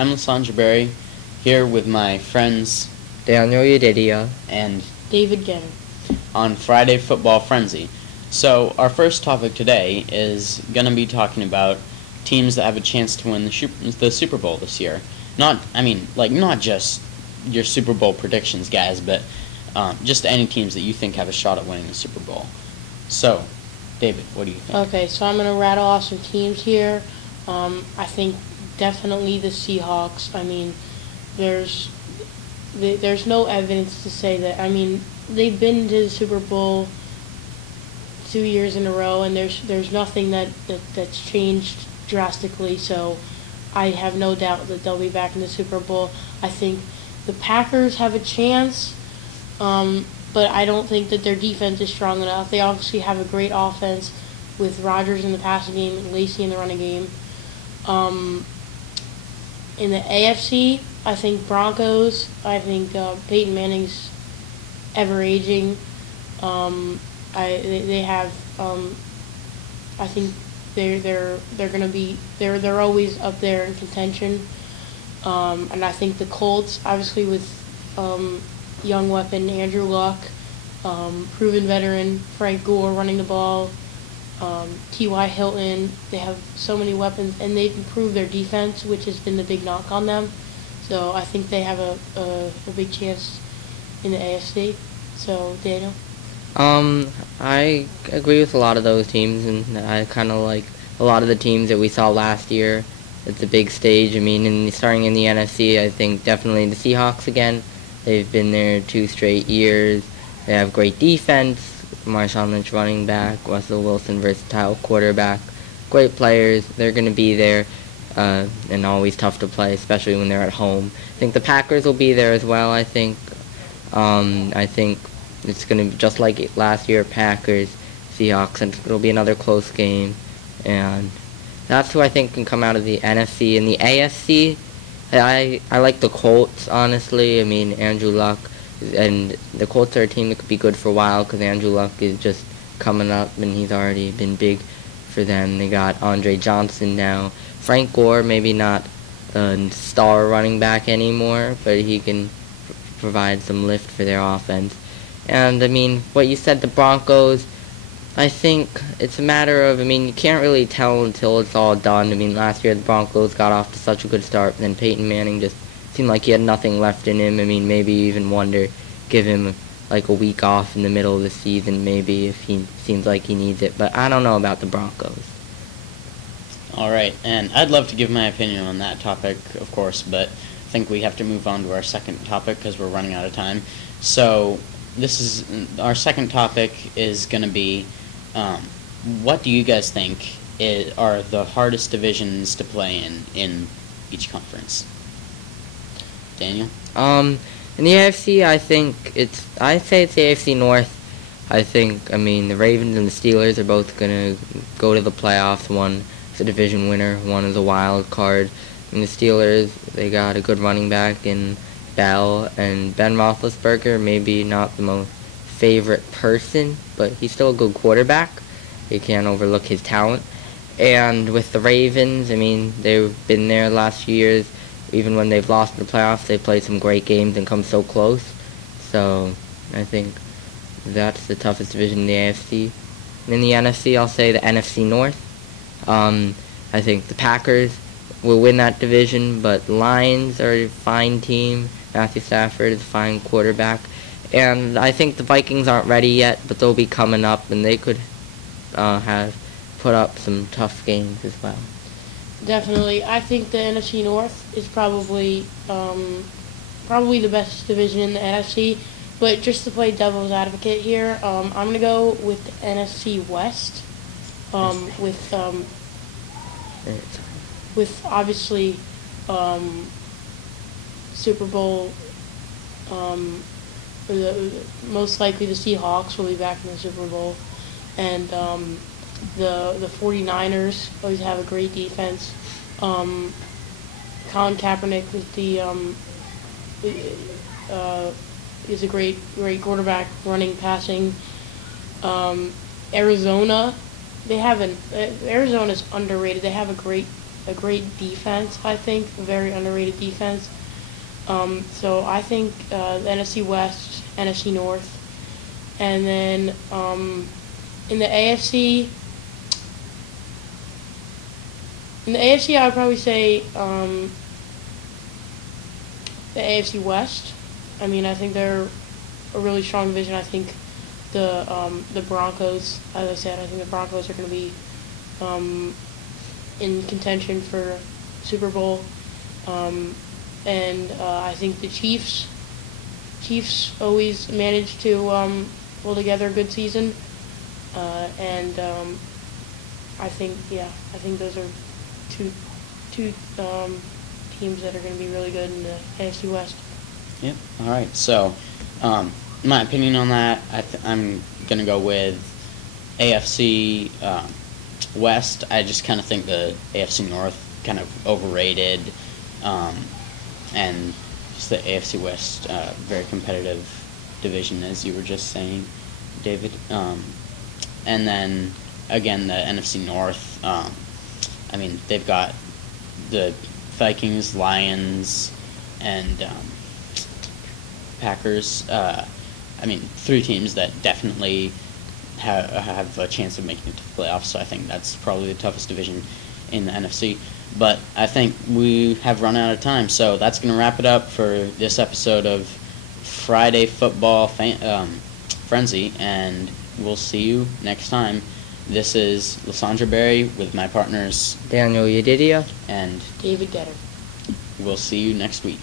I'm Lasandra Berry, here with my friends Daniel Udidia and David Genner on Friday Football Frenzy. So our first topic today is going to be talking about teams that have a chance to win the Super Bowl this year. Not just your Super Bowl predictions, guys, but just any teams that you think have a shot at winning the Super Bowl. So, David, what do you think? Okay, so I'm going to rattle off some teams here. I think definitely the Seahawks. I mean, there's no evidence to say that. I mean, they've been to the Super Bowl 2 years in a row, and there's nothing that's changed drastically. So I have no doubt that they'll be back in the Super Bowl. I think the Packers have a chance, but I don't think that their defense is strong enough. They obviously have a great offense with Rodgers in the passing game and Lacey in the running game. In the AFC, I think Broncos. I think Peyton Manning's ever aging. They have. I think they're gonna be they're always up there in contention. And I think the Colts, obviously with young weapon Andrew Luck, proven veteran Frank Gore running the ball, T.Y. Hilton. They have so many weapons, and they've improved their defense, which has been the big knock on them. So I think they have a big chance in the AFC. So, Daniel? I agree with a lot of those teams, and I kind of like a lot of the teams that we saw last year at the big stage. I mean, starting in the NFC, I think definitely the Seahawks again. They've been there 2 straight years. They have great defense. Marshawn Lynch running back, Russell Wilson versatile quarterback, great players. They're going to be there, and always tough to play, especially when they're at home. I think the Packers will be there as well. I think it's going to be just like last year, Packers, Seahawks, and it'll be another close game. And that's who I think can come out of the NFC. In the AFC, I like the Colts, honestly. I mean, Andrew Luck. And the Colts are a team that could be good for a while because Andrew Luck is just coming up, and he's already been big for them. They got Andre Johnson now. Frank Gore, maybe not a star running back anymore, but he can provide some lift for their offense. And, I mean, what you said, the Broncos, I think it's a matter of, I mean, you can't really tell until it's all done. I mean, last year the Broncos got off to such a good start, and then Peyton Manning just seemed like he had nothing left in him. I mean, maybe even wonder, give him like a week off in the middle of the season, maybe, if he seems like he needs it. But I don't know about the Broncos. All right, and I'd love to give my opinion on that topic, of course, but I think we have to move on to our second topic because we're running out of time. So our second topic is going to be, what do you guys think are the hardest divisions to play in each conference? Daniel? In the AFC, I'd say it's the AFC North. I mean, the Ravens and the Steelers are both going to go to the playoffs. One is a division winner, one is a wild card. And the Steelers, they got a good running back in Bell, and Ben Roethlisberger, maybe not the most favorite person, but he's still a good quarterback. You can't overlook his talent. And with the Ravens, I mean, they've been there the last few years. Even when they've lost in the playoffs, they've played some great games and come so close. So I think that's the toughest division in the AFC. In the NFC, I'll say the NFC North. I think the Packers will win that division, but the Lions are a fine team. Matthew Stafford is a fine quarterback. And I think the Vikings aren't ready yet, but they'll be coming up, and they could have put up some tough games as well. Definitely. I think the NFC North is probably the best division in the NFC. But just to play devil's advocate here, I'm going to go with the NFC West. With obviously Super Bowl, most likely the Seahawks will be back in the Super Bowl. And the 49ers always have a great defense. Colin Kaepernick is a great quarterback, running, passing. Arizona, Arizona's underrated. They have a a great defense, I think, a very underrated defense. So I think the NFC West, NFC North, and then in the AFC, I would probably say the AFC West. I mean, I think they're a really strong division. I think the Broncos, as I said, I think the Broncos are going to be in contention for Super Bowl. And I think the Chiefs always manage to pull together a good season. And I think those are two teams that are going to be really good in the AFC West. Yep. All right. So, my opinion on that, I'm going to go with AFC West. I just kind of think the AFC North kind of overrated, and just the AFC West very competitive division, as you were just saying, David. And then again, the NFC North. I mean, they've got the Vikings, Lions, and Packers. I mean, three teams that definitely have a chance of making it to the playoffs, so I think that's probably the toughest division in the NFC. But I think we have run out of time, so that's going to wrap it up for this episode of Friday Football Frenzy, and we'll see you next time. This is Lysandra Berry with my partners Daniel Yedidia and David Getter. We'll see you next week.